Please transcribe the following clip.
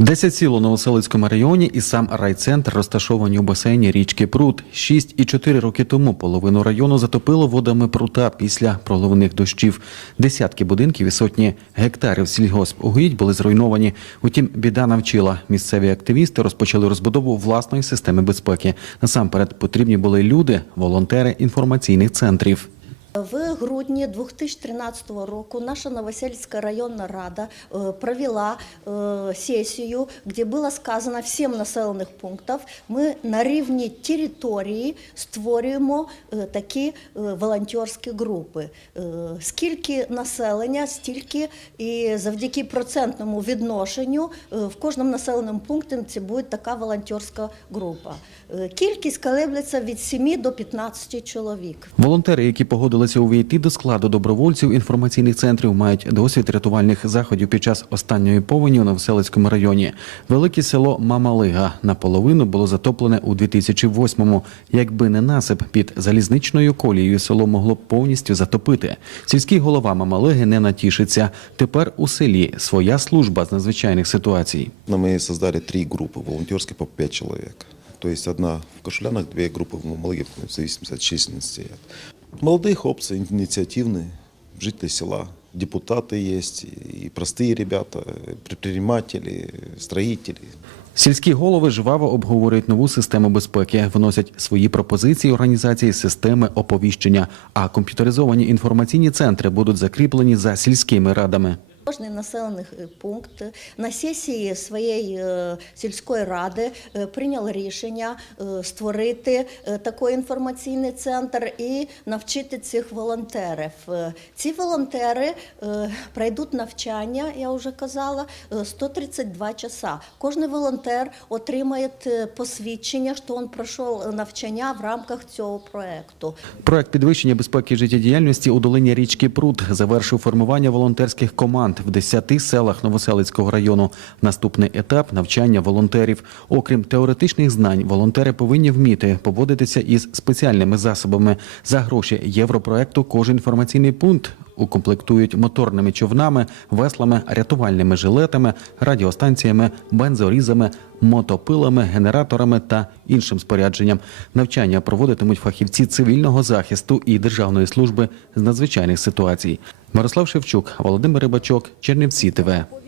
Десять сіл у Новоселицькому районі і сам райцентр розташовані у басейні річки Прут. Шість і чотири роки тому половину району затопило водами прута після проливних дощів. Десятки будинків і сотні гектарів сільгоспугідь були зруйновані. Утім, біда навчила. Місцеві активісти розпочали розбудову власної системи безпеки. Насамперед потрібні були люди, волонтери інформаційних центрів. В грудні 2013 року наша Новосельская районна рада э, провела э, сесію, де було сказано всім населених пунктів, ми на рівні території створюємо е, такі е, волонтерські групи. Е, Скільки населення, стільки і завдяки процентному відношенню е, в кожному населеному пункті буде така волонтерська група. Е, Кількість колеблеться від 7 до 15 чоловік. Волонтери, які погодилися увійти до складу добровольців інформаційних центрів, мають досвід рятувальних заходів під час останньої повені у Новоселицькому районі. Велике село Мамалига наполовину було затоплене у 2008-му. Якби не насип під залізничною колією, село могло б повністю затопити. Сільський голова Мамалиги не натішиться. Тепер у селі своя служба з надзвичайних ситуацій. Но мы создали три группы волонтерские по пять человек. То есть одна в Кашулянах, две группы в Мамалыге, в зависимости от численности. Молодые хлопцы, инициативные, жители села, депутаты есть, и простые ребята, предприниматели, строители. Сільські голови жваво обговорюють нову систему безпеки, вносять свої пропозиції організації системи оповіщення. А комп'ютеризовані інформаційні центри будуть закріплені за сільськими радами. Кожний населений е, пункт на сесії своєї е, сільської ради е, прийняв рішення створити такий інформаційний центр і навчити цих волонтерів. Ці волонтери пройдуть навчання, я вже казала, е, 132 часа. Кожний волонтер отримає посвідчення, що він пройшов навчання в рамках цього проекту. Проект підвищення безпеки життєдіяльності у долині річки Прут завершив формування волонтерських команд в 10 селах Новоселицького району. Наступний етап навчання волонтерів. Окрім теоретичних знань, волонтери повинні вміти поводитися із спеціальними засобами. За гроші європроекту кожен інформаційний пункт укомплектують моторними човнами, веслами, рятувальними жилетами, радіостанціями, бензорізами, мотопилами, генераторами та іншим спорядженням. Навчання проводитимуть фахівці цивільного захисту і Державної служби з надзвичайних ситуацій. Мирослав Шевчук, Володимир Рибачок, Чернівці ТВ.